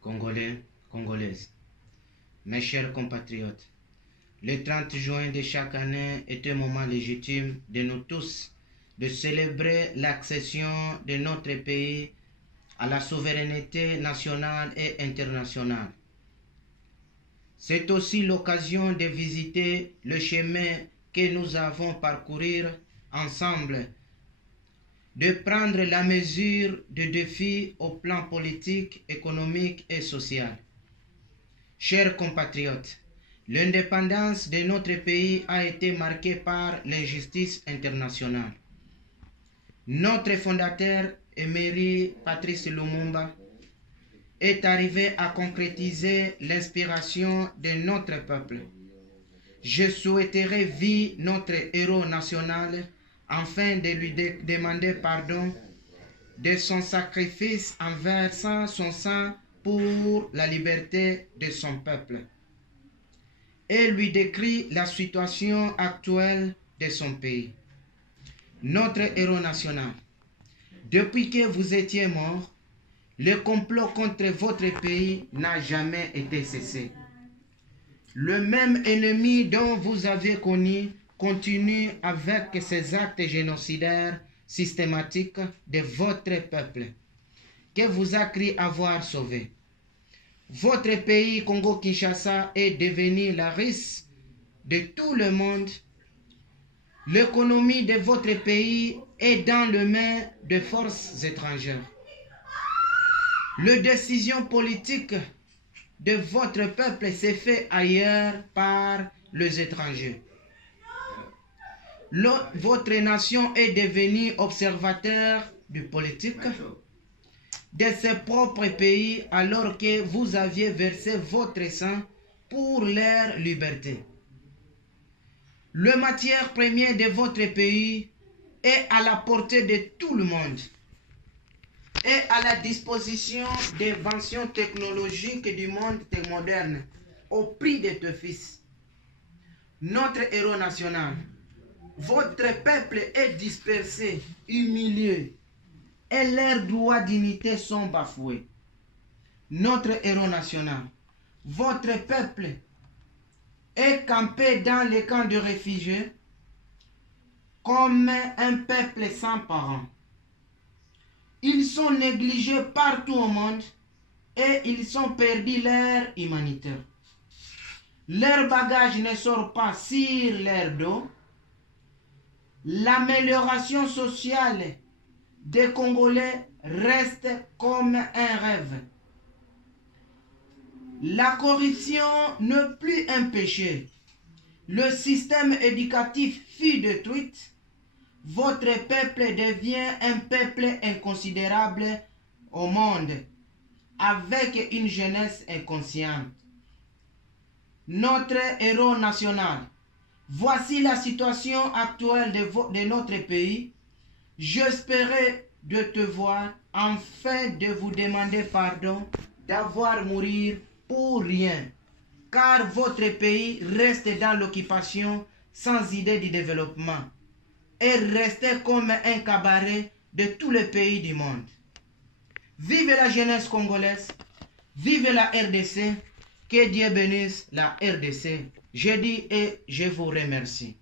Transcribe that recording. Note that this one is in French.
Congolais, Congolaises, mes chers compatriotes, le 30 juin de chaque année est un moment légitime de nous tous de célébrer l'accession de notre pays à la souveraineté nationale et internationale. C'est aussi l'occasion de visiter le chemin que nous avons parcouru ensemble, de prendre la mesure des défis au plan politique, économique et social. Chers compatriotes, l'indépendance de notre pays a été marquée par l'injustice internationale. Notre fondateur, émérite Patrice Lumumba, est arrivé à concrétiser l'inspiration de notre peuple. Je souhaiterais vivre notre héros national afin de lui demander pardon de son sacrifice en versant son sang pour la liberté de son peuple et lui décrit la situation actuelle de son pays. Notre héros national, depuis que vous étiez mort, le complot contre votre pays n'a jamais été cessé. Le même ennemi dont vous avez connu continue avec ses actes génocidaires systématiques de votre peuple, que vous a cru avoir sauvé. Votre pays, Congo-Kinshasa, est devenu la risque de tout le monde. L'économie de votre pays est dans les mains de forces étrangères. Les décisions politiques de votre peuple s'est fait ailleurs par les étrangers. Votre nation est devenue observateur du politique de ses propres pays alors que vous aviez versé votre sang pour leur liberté. La matière première de votre pays est à la portée de tout le monde et à la disposition des inventions technologiques du monde moderne au prix de tes fils. Notre héros national, votre peuple est dispersé, humilié, et leurs droits dignité sont bafoués. Notre héros national, votre peuple est campé dans les camps de réfugiés comme un peuple sans parents. Ils sont négligés partout au monde et ils ont perdu leur humanité. Leurs bagages ne sortent pas sur leur dos. L'amélioration sociale des Congolais reste comme un rêve. La corruption n'est plus un péché. Le système éducatif fut détruit. Votre peuple devient un peuple inconsidérable au monde, avec une jeunesse inconsciente. Notre héros national, voici la situation actuelle de notre pays. J'espérais de te voir afin de vous demander pardon d'avoir mouru pour rien, car votre pays reste dans l'occupation sans idée du développement et reste comme un cabaret de tous les pays du monde. Vive la jeunesse congolaise, vive la RDC, que Dieu bénisse la RDC. Je dis et je vous remercie.